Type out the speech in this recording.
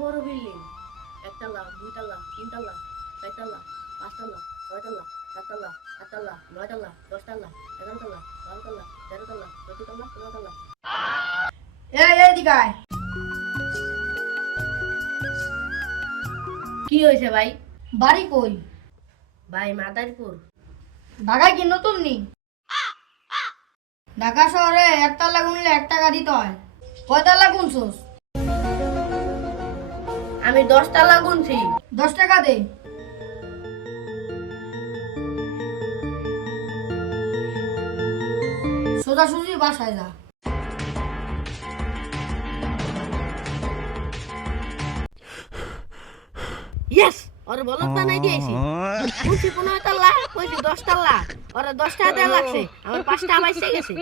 বড় বিল্ডিং, একতলা, দুইতলা, তিনতলা, চারতলা, পাঁচতলা, ছয়তলা, সাততলা, আটতলা, নয়তলা, 10তলা, 11তলা, 12তলা, 13তলা, 14তলা, 15তলা। এদিকে আয়। কি হয়েছে ভাই? বাড়ি কই? ভাই মাদারীপুর। ঢাকায় কি নতুন নি? ঢাকা শহরে একতলা গুনলে 1 টাকা দিতে হয়। কয়তলা গুনছস? আমি 10তলা গুনছি। 10 টাকা দে। সোজাসুজি বাসায় যা। ইয়েস, ওরে বলত বানাই দিয়েছি। গুনছি 15তলা, কইছি 10তলা। ওরে 10 টাকা দেয়া লাগছে, আমার 5টা বাইসে গেছে।